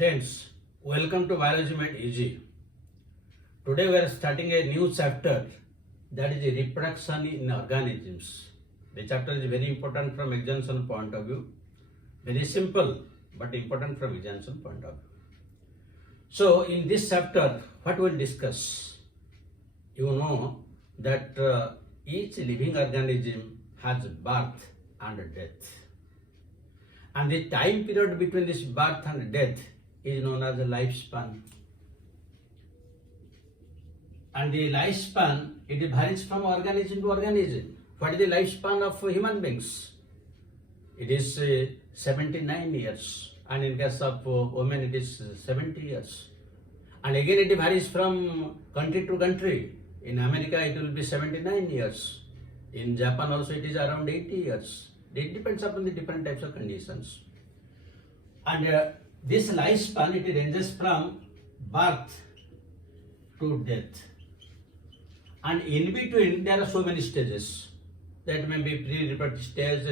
Friends, welcome to Biology Made Easy. Today we are starting a new chapter, that is reproduction in organisms. The chapter is very important from extension point of view. Very simple but important from extension point of view. So in this chapter, what we will discuss? You know that each living organism has birth and death. And the time period between this birth and death is known as the lifespan. And the lifespan, it varies from organism to organism. What is the lifespan of human beings? It is 79 years. And in case of women, it is 70 years. And again, it varies from country to country. In America, it will be 79 years. In Japan also, it is around 80 years. It depends upon the different types of conditions. And this lifespan, it ranges from birth to death. And in between, there are so many stages. That may be pre-reproductive stage,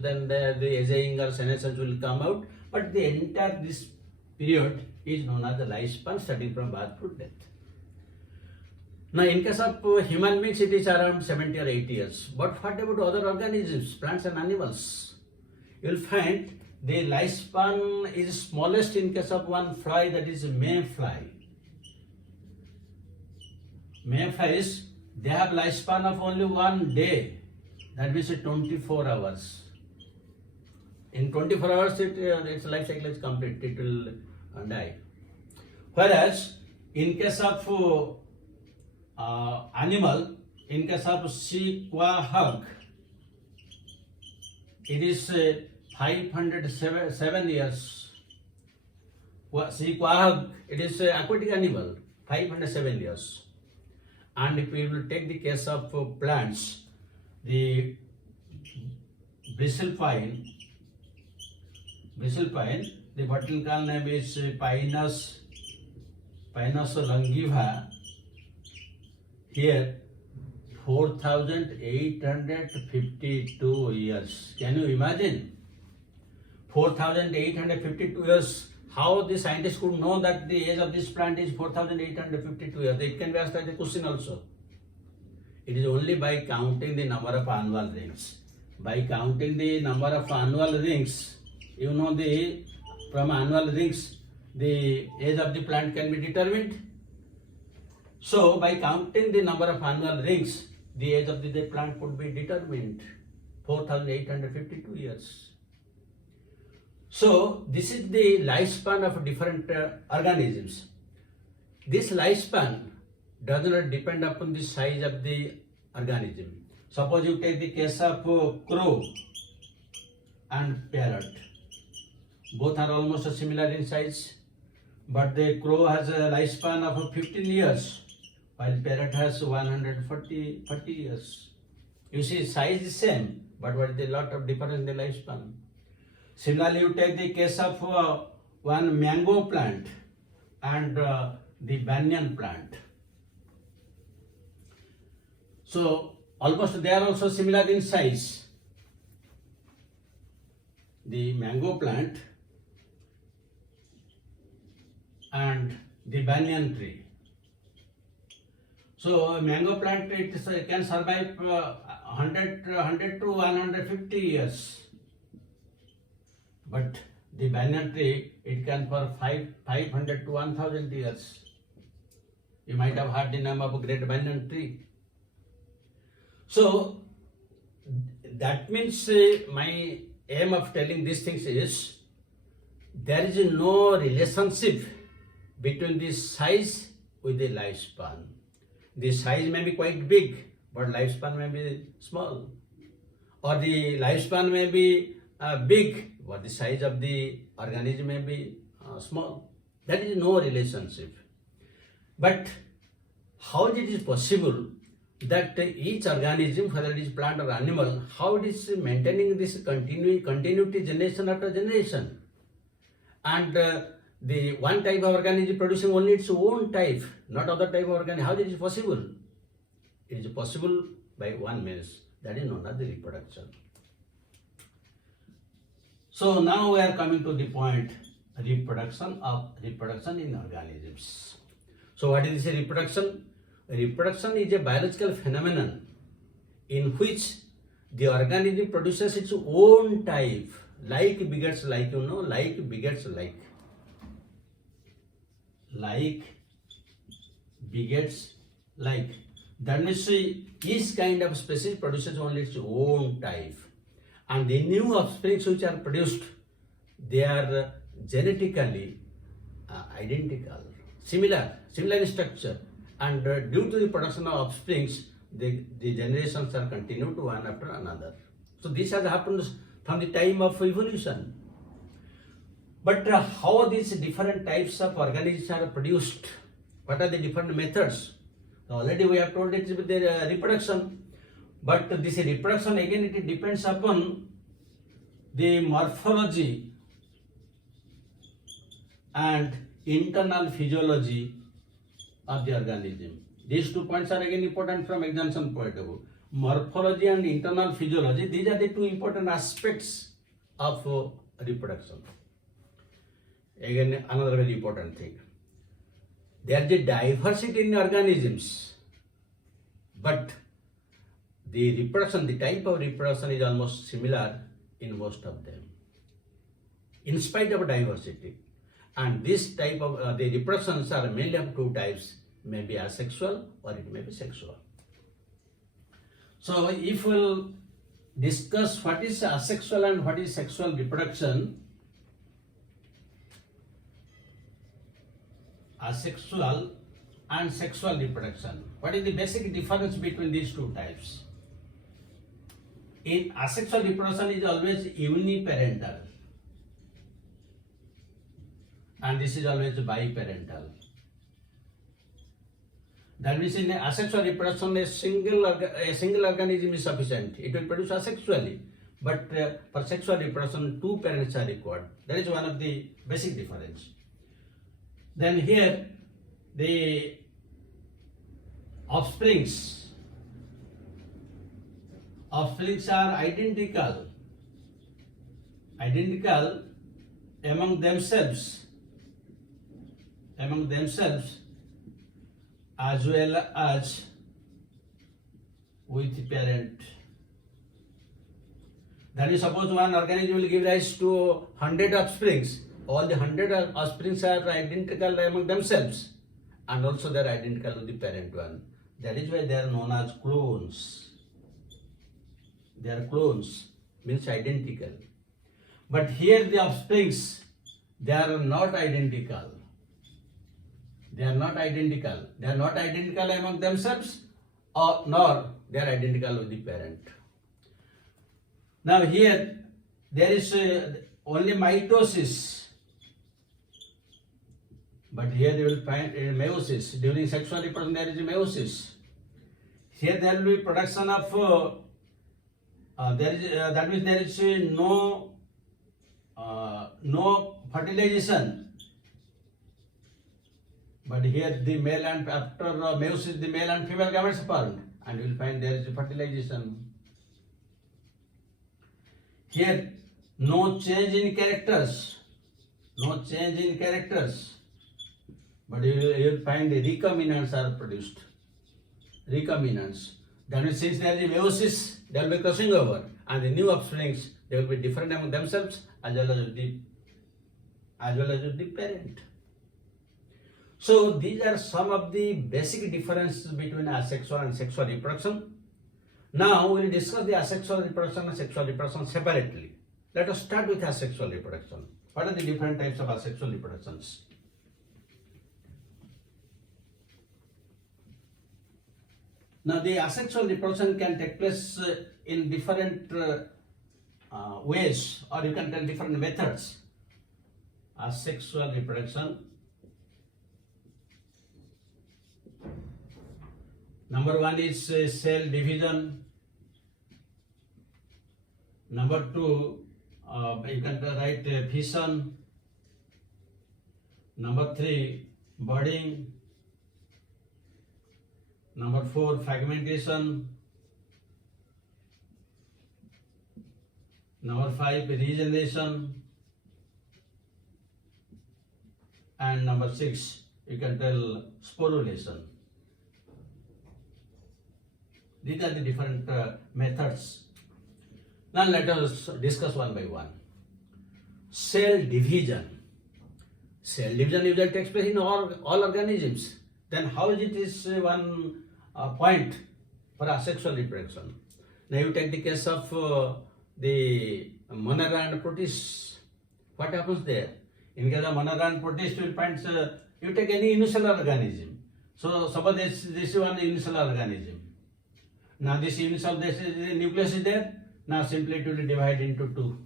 then the aging or senescence will come out. But the entire this period is known as the lifespan, starting from birth to death. Now, in case of human beings, it is around 70 or 80 years. But what about other organisms, plants and animals? You will find the lifespan is smallest in case of one fly, that is mayfly. Mayflies, they have lifespan of only 1 day. That means 24 hours. In 24 hours, its life cycle is complete. It will die. Whereas, in case of animal, in case of sea quahog, it is 507 years. Sea quahog, it is an aquatic animal, 507 years. And if we will take the case of plants, the bristlepine, the botanical name is Pinus longiva. Here, 4,852 years. Can you imagine? 4,852 years. How the scientists could know that the age of this plant is 4,852 years? It can be asked as a question also. It is only by counting the number of annual rings. By counting the number of annual rings, you know from annual rings, the age of the plant can be determined. So, by counting the number of annual rings, the age of the plant could be determined. 4,852 years. So, this is the lifespan of different organisms. This lifespan does not depend upon the size of the organism. Suppose you take the case of crow and parrot. Both are almost similar in size, but the crow has a lifespan of 15 years, while parrot has 140 years. You see, size is same, but what is the lot of difference in the lifespan? Similarly, you take the case of one mango plant and the banyan plant. So, almost they are also similar in size. The mango plant and the banyan tree. So, a mango plant, it can survive 100 to 150 years. But the banyan tree, it can for 500 to 1000 years. You might have heard the name of a great banyan tree. So, that means my aim of telling these things is, there is no relationship between the size with the lifespan. The size may be quite big, but lifespan may be small. Or the lifespan may be big, but the size of the organism may be small. That is no relationship. But how it is possible that each organism, whether it is plant or animal, how it is maintaining this continuity generation after generation? And the one type of organism producing only its own type, not other type of organism. How it is possible? It is possible by one means, that is known as the reproduction. So now we are coming to the point reproduction in organisms. So what is a reproduction? Reproduction is a biological phenomenon in which the organism produces its own type, like begets like, like begets like. Like begets like. That means each kind of species produces only its own type. And the new offsprings which are produced, they are genetically identical, similar in structure. And due to the production of offsprings, the generations are continued one after another. So this has happened from the time of evolution. But how these different types of organisms are produced? What are the different methods? Already we have told it with the reproduction. But this reproduction again, it depends upon the morphology and internal physiology of the organism. These 2 points are again important from examination point of view. Morphology and internal physiology, these are the 2 important aspects of reproduction. Again, another very important thing. There is a diversity in organisms, but the reproduction, the type of reproduction is almost similar in most of them, in spite of diversity. And this type of the reproductions are mainly of 2 types, maybe asexual or it may be sexual. So if we'll discuss what is asexual and what is sexual reproduction, asexual and sexual reproduction. What is the basic difference between these 2 types? In asexual reproduction is always uniparental, and this is always biparental. That means in asexual reproduction, a single organism is sufficient. It will produce asexually, but for sexual reproduction, 2 parents are required. That is one of the basic difference. Then here, the offsprings are identical among themselves as well as with parent. That is, suppose one organism will give rise to 100 offsprings. All the 100 offsprings are identical among themselves, and also they are identical with the parent one. That is why they are known as clones. They are clones, means identical. But here the offsprings, they are not identical. They are not identical. They are not identical among themselves, nor they are identical with the parent. Now here there is only mitosis. But here you will find meiosis. During sexual reproduction there is meiosis. Here there will be production of that means there is no fertilization. But here the male and after meiosis the male and female gametes formed, and you will find there is fertilization. Here no change in characters. But you will find the recombinants are produced. Recombinants. That means since there is meiosis, they will be crossing over, and the new offsprings, they will be different among themselves as well as with the parent. So these are some of the basic differences between asexual and sexual reproduction. Now we will discuss the asexual reproduction and sexual reproduction separately. Let us start with asexual reproduction. What are the different types of asexual reproductions? Now the asexual reproduction can take place in different ways, or you can tell different methods. Asexual reproduction. Number 1 is cell division. Number 2, you can write fission. Number 3, budding. Number 4, fragmentation. Number 5, regeneration. and number 6, you can tell sporulation. These are the different methods. Now let us discuss one by one. Cell division. Cell division usually takes place in all organisms. Then how is it one point for asexual reproduction? Now you take the case of the monera and protists. What happens there? In case of monera and protists, you will find you take any unicellular organism. So suppose this is one unicellular organism. Now this nucleus is there. Now simply it will divide into 2.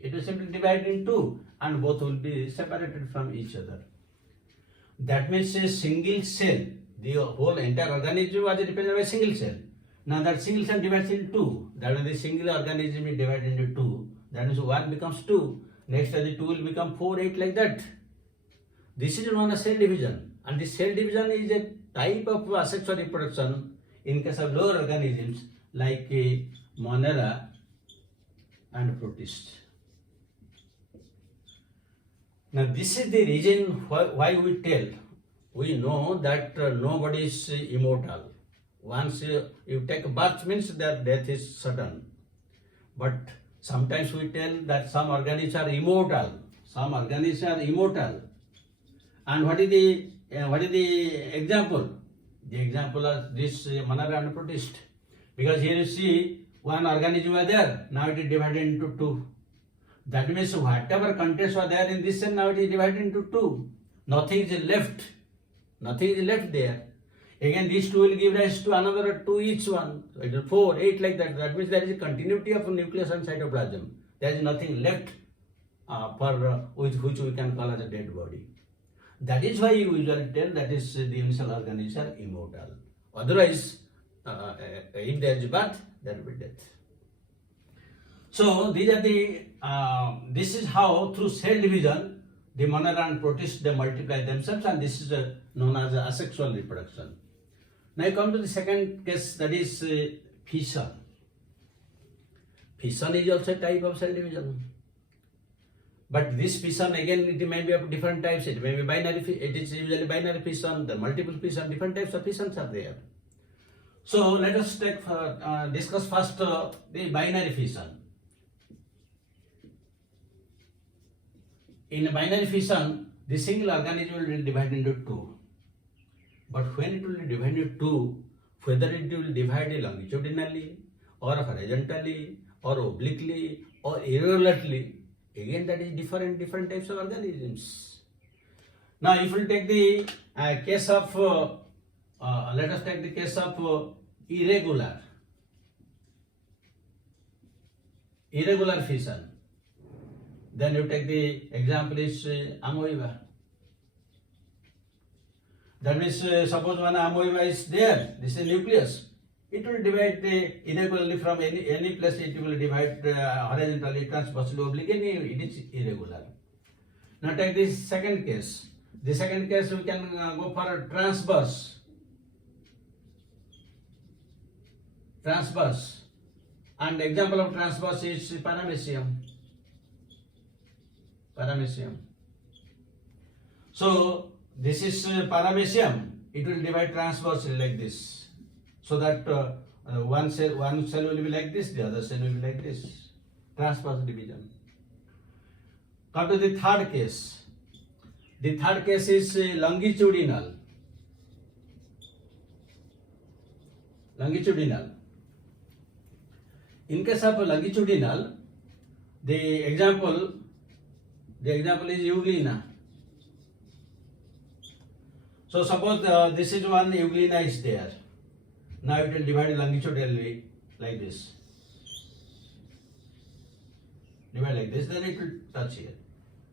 It will simply divide into 2 and both will be separated from each other. That means a single cell, the whole entire organism was represented by a single cell. Now that single cell divides into 2. That means the single organism is divided into 2. That means 1 becomes 2. Next the 2 will become 4, 8 like that. This is known as cell division. And this cell division is a type of asexual reproduction in case of lower organisms like monera and protists. Now this is the reason why we know that nobody is immortal. Once you take birth means that death is certain. But sometimes we tell that some organisms are immortal. Some organisms are immortal. And what is the example? The example of this monera and protist. Because here you see one organism was there, now it is divided into 2. That means whatever contents were there in this cell, now it is divided into 2. Nothing is left. Nothing is left there. Again, these 2 will give rise to another 2 each one. So it is 4, 8 like that. That means there is a continuity of nucleus and cytoplasm. There is nothing left which we can call as a dead body. That is why you usually tell that is the unicellular organisms are immortal. Otherwise, if there is birth, there will be death. So these are the this is how through cell division the monera and protists they multiply themselves, and this is known as asexual reproduction. Now I come to the second case, that is fission. Fission is also a type of cell division. But this fission again it may be of different types. It may be binary. It is usually binary fission. The multiple fission, different types of fissions are there. So let us discuss first the binary fission. In a binary fission, the single organism will be divided into 2. But when it will be divided into 2, whether it will divide longitudinally or horizontally or obliquely or irregularly, again that is different types of organisms. Now if we take the case of, let us take the case of irregular fission. Then you take the example is amoeba. That means suppose one amoeba is there, this is nucleus. It will divide irregularly from any place. It will divide horizontally, transversely, obliquely. It is irregular. Now take this second case. The second case we can go for transverse. And example of transverse is paramecium. So this is paramecium. It will divide transversely like this. So that one cell will be like this, the other cell will be like this. Transverse division. Come to the third case. The third case is longitudinal. In case of longitudinal, the example is euglena. So suppose this is one euglena is there. Now it will divide longitudinally like this. Divide like this, then it will touch here.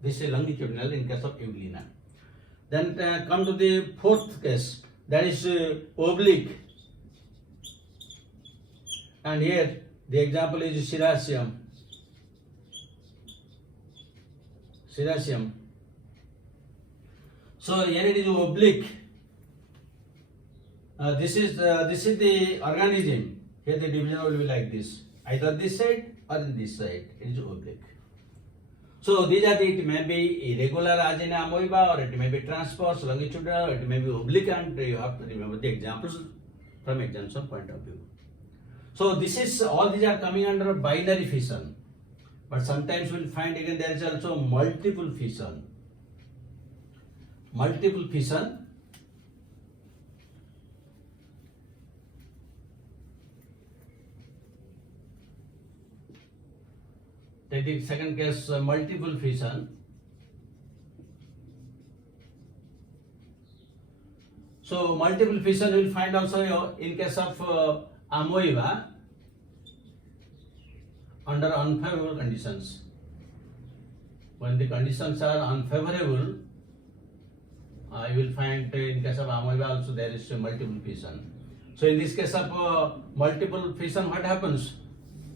This is longitudinal in case of euglena. Then come to the fourth case, that is oblique. And here the example is serraceum. So here it is oblique. This is the organism. Here the division will be like this, either this side or this side. It is oblique. So these are it may be irregular as in amoeba, or it may be transverse, longitudinal, or it may be oblique, and you have to remember the examples from examination point of view. So this is all these are coming under binary fission, but sometimes we'll find again there is also multiple fission. Multiple fission. Take the second case, multiple fission. So multiple fission we will find also in case of amoeba under unfavorable conditions. When the conditions are unfavorable, you will find in case of amoeba also there is multiple fission. So in this case of multiple fission, what happens?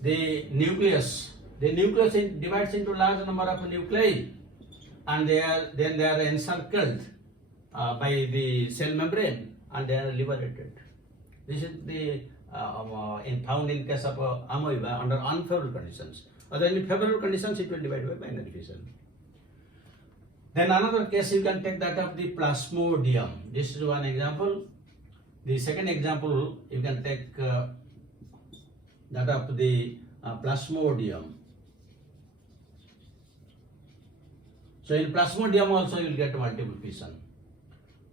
The nucleus divides into large number of nuclei, and they are encircled by the cell membrane, and they are liberated. This is the found in case of amoeba under unfavorable conditions. Other in favorable conditions, it will divide by binary fission. Then another case you can take that of the plasmodium. This is one example. The second example you can take that of the plasmodium. So in plasmodium also you will get multiple fission.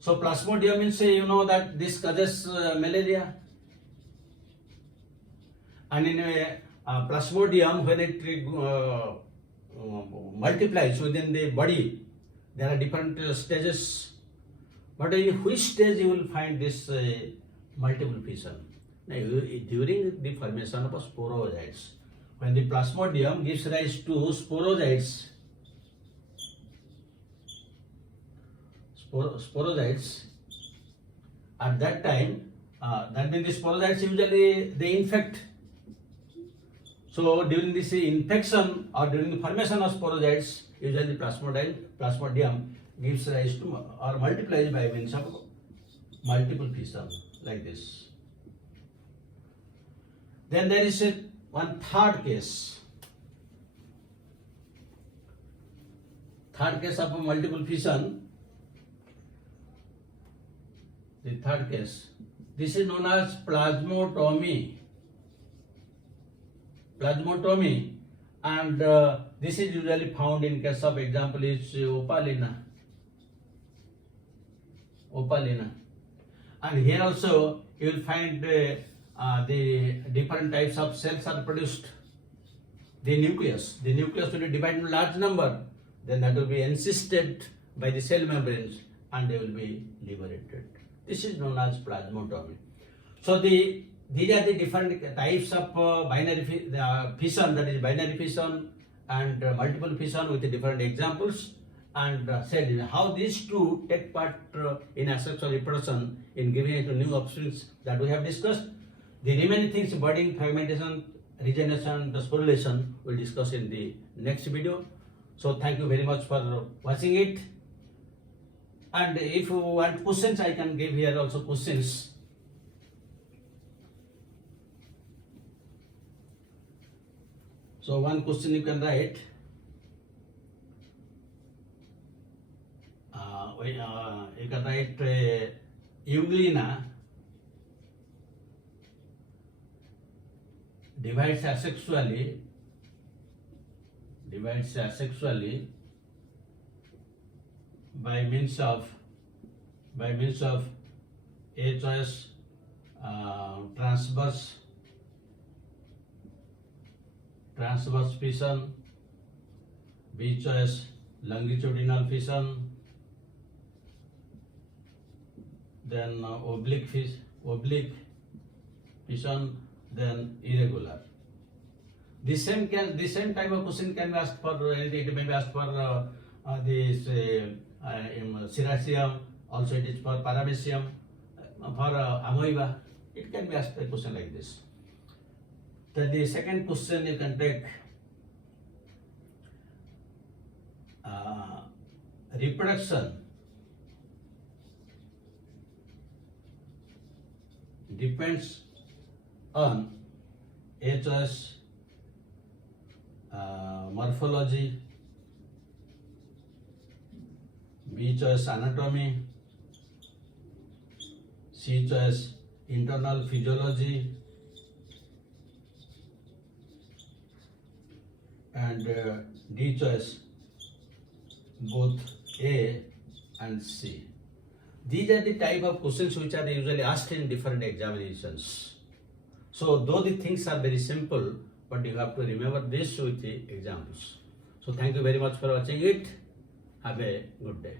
So plasmodium means you know that this causes malaria. And in plasmodium, when it multiplies within the body, there are different stages. But in which stage you will find this multiple fission? Now, during the formation of sporozoites, when the plasmodium gives rise to sporozoites, at that time, that means the sporozoites usually they infect. So during this infection or during the formation of sporozoites, usually the plasmodium gives rise to or multiplies by means of multiple fission like this. Then there is one third case. Third case of multiple fission. The third case. This is known as plasmotomy. Plasmotomy, and this is usually found in case of example is opalina. And here also you will find the different types of cells are produced. The nucleus will be divided into large number, then that will be encysted by the cell membranes and they will be liberated. This is known as plasmotomy. So these are the different types of binary fission, that is binary fission and multiple fission with the different examples, and said how these two take part in asexual reproduction in giving it to new offsprings that we have discussed. The remaining things, budding, fragmentation, regeneration, the sporulation, we'll discuss in the next video. So thank you very much for watching it. And if you want questions, I can give here also questions. So one question you can write. You can write Euglena divides asexually by means of A choice transverse fission, B choice longitudinal fission, then oblique fission, then irregular. The same type of question can be asked for anything. It may be asked for this Serasium, also it is for Paramecium, for amoeba. It can be asked a question like this. Then the second question you can take reproduction depends on HS morphology B choice anatomy, C choice internal physiology, and D choice both A and C. These are the type of questions which are usually asked in different examinations. So though the things are very simple, but you have to remember this with the examples. So thank you very much for watching it. Have a good day.